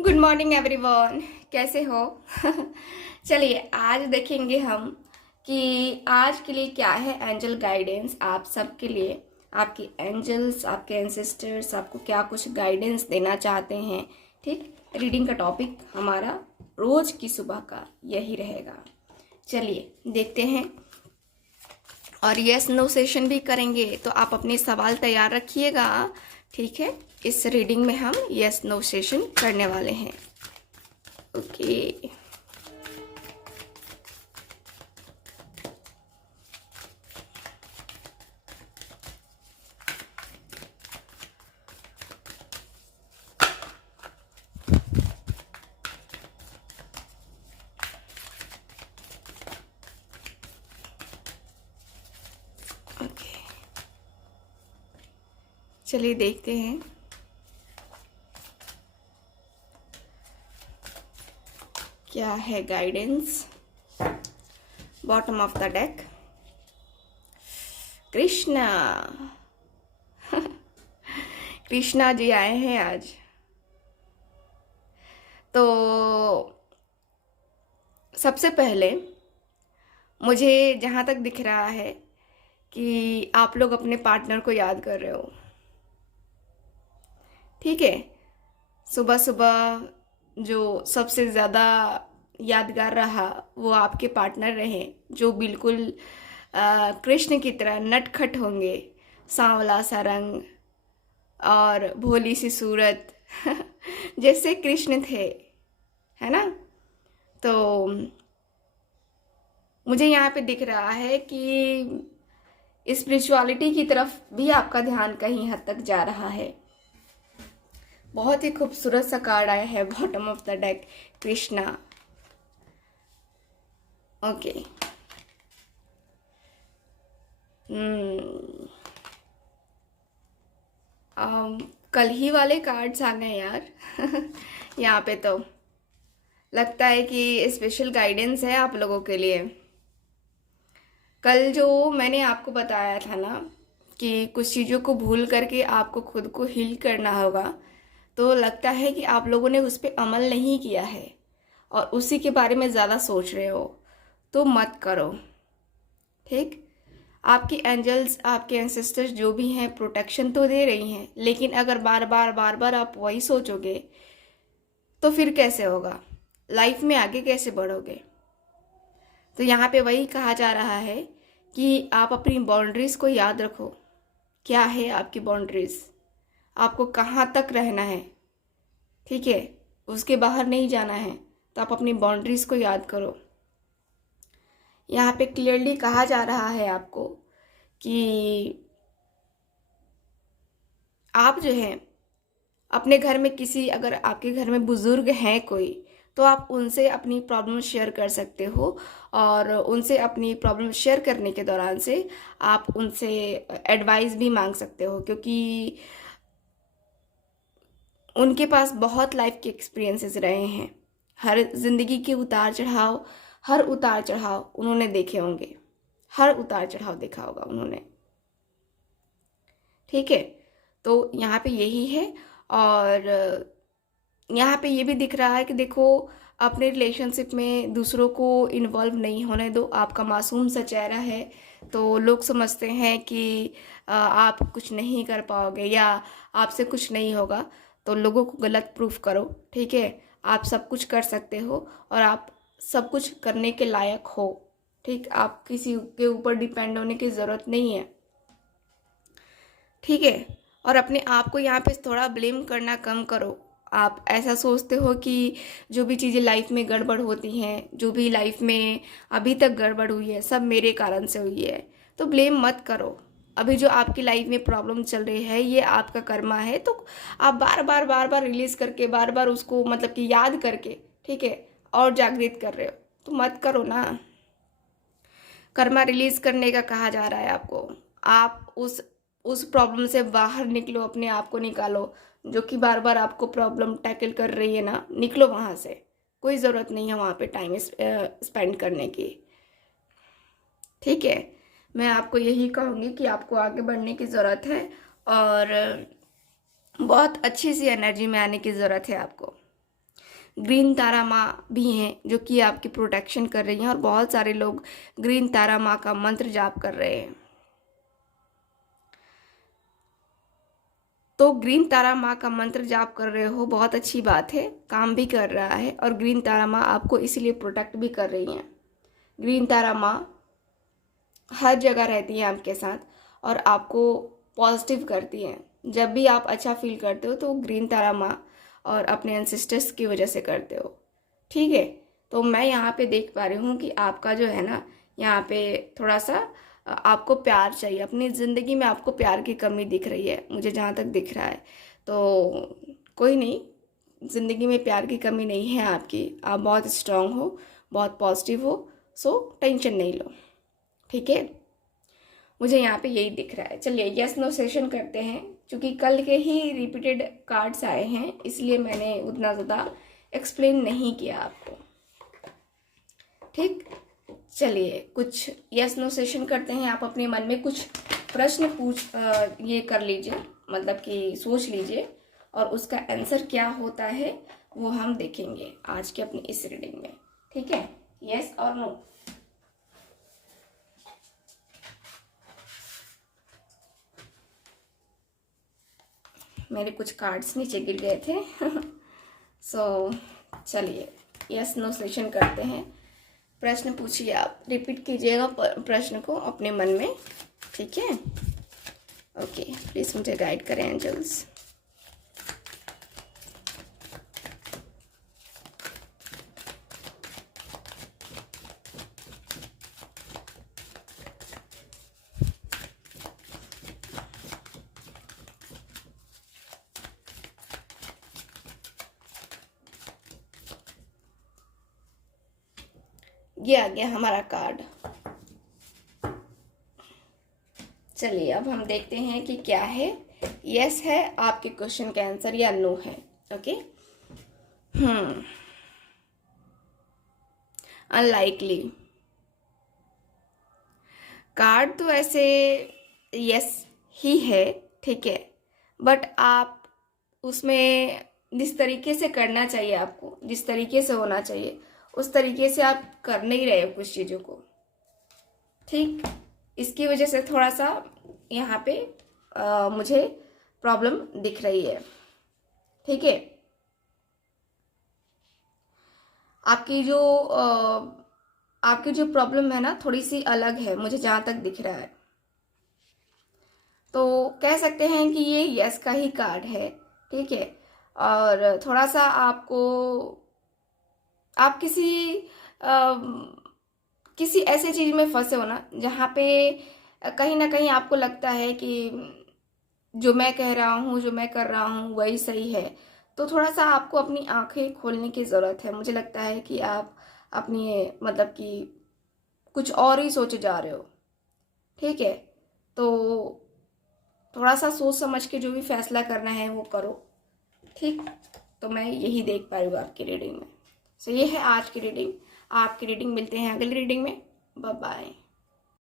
Good morning everyone, कैसे हो? चलिए आज देखेंगे हम कि आज के लिए क्या है एंजल गाइडेंस आप सबके लिए। आपकी एंजल्स, आपके एंसेस्टर्स आपको क्या कुछ गाइडेंस देना चाहते हैं। ठीक, रीडिंग का टॉपिक हमारा रोज की सुबह का यही रहेगा। चलिए देखते हैं, और यस नो सेशन भी करेंगे, तो आप अपने सवाल तैयार रखिएगा। ठीक है, इस रीडिंग में हम यस नो सेशन करने वाले हैं। ओके, ओके, चलिए देखते हैं। क्या है guidance? Bottom of the deck, Krishna. Krishna ji आए हैं आज। तो सबसे पहले मुझे जहाँ तक दिख रहा है कि आप लोग अपने पार्टनर को याद कर रहे हो। ठीक है, सुबह सुबह जो सबसे ज़्यादा यादगार रहा वो आपके पार्टनर रहे, जो बिल्कुल कृष्ण की तरह नटखट होंगे, सांवला सा रंग और भोली सी सूरत। जैसे कृष्ण थे, है ना? तो मुझे यहाँ पे दिख रहा है कि स्पिरिचुअलिटी की तरफ भी आपका ध्यान कहीं हद तक जा रहा है। बहुत ही खूबसूरत सा कार्ड आया है, bottom of the deck, Krishna. Okay, कल ही वाले कार्ड्स आ गए यार। यहाँ पे तो लगता है कि स्पेशल गाइडेंस है आप लोगों के लिए। कल जो मैंने आपको बताया था ना कि कुछ चीज़ों को भूल करके आपको खुद को हील करना होगा, तो लगता है कि आप लोगों ने उस पर अमल नहीं किया है और उसी के बारे में ज़्यादा सोच रहे हो। तो मत करो। ठीक, आपकी एंजल्स, आपके एंसेस्टर्स जो भी हैं प्रोटेक्शन तो दे रही हैं, लेकिन अगर बार बार आप वही सोचोगे तो फिर कैसे होगा? लाइफ में आगे कैसे बढ़ोगे? तो यहाँ पे वही कहा जा रहा है कि आप अपनी बाउंड्रीज को याद रखो। क्या है आपकी बाउंड्रीज? आपको कहाँ तक रहना है? ठीक है, उसके बाहर नहीं जाना है, तो आप अपनी बाउंड्रीज को याद करो। यहाँ पे क्लियरली कहा जा रहा है आपको कि आप जो है अपने घर में किसी, अगर आपके घर में बुजुर्ग हैं कोई, तो आप उनसे अपनी प्रॉब्लम शेयर कर सकते हो। और उनसे अपनी प्रॉब्लम शेयर करने के दौरान से आप उनसे एडवाइस भी मांग सकते हो, क्योंकि उनके पास बहुत लाइफ के एक्सपीरियंसेस रहे हैं। हर जिंदगी के उतार चढ़ाव, हर उतार चढ़ाव उन्होंने देखे होंगे, हर उतार चढ़ाव देखा होगा उन्होंने। ठीक है, तो यहाँ पे यही है। और यहाँ पे ये भी दिख रहा है कि देखो, अपने रिलेशनशिप में दूसरों को इन्वॉल्व नहीं होने दो। आपका मासूम सा चेहरा है, तो लोग समझते हैं कि आप कुछ नहीं कर पाओगे या आपसे कुछ नहीं होगा, तो लोगों को गलत प्रूफ करो। ठीक है, आप सब कुछ कर सकते हो और आप सब कुछ करने के लायक हो। ठीक, आप किसी के ऊपर डिपेंड होने की ज़रूरत नहीं है। ठीक है, और अपने आप को यहाँ पे थोड़ा ब्लेम करना कम करो। आप ऐसा सोचते हो कि जो भी चीज़ें लाइफ में गड़बड़ होती हैं, जो भी लाइफ में अभी तक गड़बड़ हुई है, सब मेरे कारण से हुई है, तो ब्लेम मत करो। अभी जो आपकी लाइफ में प्रॉब्लम चल रही है ये आपका कर्मा है, तो आप बार बार रिलीज करके, बार बार उसको मतलब कि याद करके, ठीक है, और जागृत कर रहे हो, तो मत करो ना। कर्मा रिलीज करने का कहा जा रहा है आपको। आप उस प्रॉब्लम से बाहर निकलो, अपने आप को निकालो। जो कि बार बार आपको प्रॉब्लम टैकल कर रही है ना, निकलो वहाँ से। कोई ज़रूरत नहीं है वहाँ पे टाइम स्पेंड करने की। ठीक है, मैं आपको यही कहूँगी कि आपको आगे बढ़ने की ज़रूरत है और बहुत अच्छी सी एनर्जी में आने की ज़रूरत है आपको। ग्रीन तारा माँ भी हैं जो कि आपकी प्रोटेक्शन कर रही हैं, और बहुत सारे लोग ग्रीन तारा माँ का मंत्र जाप कर रहे हैं। तो ग्रीन तारा माँ का मंत्र जाप कर रहे हो, बहुत अच्छी बात है, काम भी कर रहा है, और ग्रीन तारा माँ आपको इसीलिए प्रोटेक्ट भी कर रही हैं। ग्रीन तारा माँ हर जगह रहती है आपके साथ और आपको पॉजिटिव करती हैं। जब भी आप अच्छा फील करते हो तो ग्रीन तारा माँ और अपने एंसेस्टर्स की वजह से करते हो, ठीक है। तो मैं यहाँ पे देख पा रही हूँ कि आपका जो है ना, यहाँ पे थोड़ा सा आपको प्यार चाहिए, अपनी ज़िंदगी में आपको प्यार की कमी दिख रही है, मुझे जहाँ तक दिख रहा है। तो कोई नहीं, ज़िंदगी में प्यार की कमी नहीं है आपकी, आप बहुत स्ट्रांग हो, बहुत पॉजिटिव हो, सो टेंशन नहीं लो, ठीक है। मुझे यहाँ पे यही दिख रहा है। चलिए यस नो सेशन करते हैं, क्योंकि कल के ही रिपीटेड कार्ड्स आए हैं, इसलिए मैंने उतना ज़्यादा एक्सप्लेन नहीं किया आपको, ठीक। चलिए कुछ यस नो सेशन करते हैं। आप अपने मन में कुछ प्रश्न ये कर लीजिए, मतलब कि सोच लीजिए, और उसका आंसर क्या होता है वो हम देखेंगे आज के अपनी इस रीडिंग में, ठीक है। यस और नो। मेरे कुछ कार्ड्स नीचे गिर गए थे सो चलिए यस नो सेशन करते हैं। प्रश्न पूछिए, आप रिपीट कीजिएगा प्रश्न को अपने मन में, ठीक है। ओके, प्लीज़ मुझे गाइड करें एंजल्स। ये आ गया हमारा कार्ड। चलिए अब हम देखते हैं कि क्या है, यस है आपके क्वेश्चन का आंसर या नो है, ओके। अनलाइकली कार्ड तो ऐसे यस ही है, ठीक है, बट आप उसमें जिस तरीके से करना चाहिए, आपको जिस तरीके से होना चाहिए उस तरीके से आप कर नहीं रहे हो कुछ चीज़ों को, ठीक। इसकी वजह से थोड़ा सा यहाँ पे मुझे प्रॉब्लम दिख रही है, ठीक है। आपकी जो प्रॉब्लम है ना, थोड़ी सी अलग है मुझे जहाँ तक दिख रहा है। तो कह सकते हैं कि ये यस का ही कार्ड है, ठीक है। और थोड़ा सा आप किसी ऐसे चीज़ में फंसे हो ना, जहाँ पे कहीं ना कहीं आपको लगता है कि जो मैं कह रहा हूँ, जो मैं कर रहा हूँ वही सही है। तो थोड़ा सा आपको अपनी आंखें खोलने की ज़रूरत है। मुझे लगता है कि आप अपनी मतलब कि कुछ और ही सोचे जा रहे हो, ठीक है। तो थोड़ा सा सोच समझ के जो भी फैसला करना है वो करो, ठीक। तो मैं यही देख पा रही हूँ आपकी रीडिंग में। सो ये है आज की रीडिंग। आपकी रीडिंग, मिलते हैं अगली रीडिंग में। Bye bye.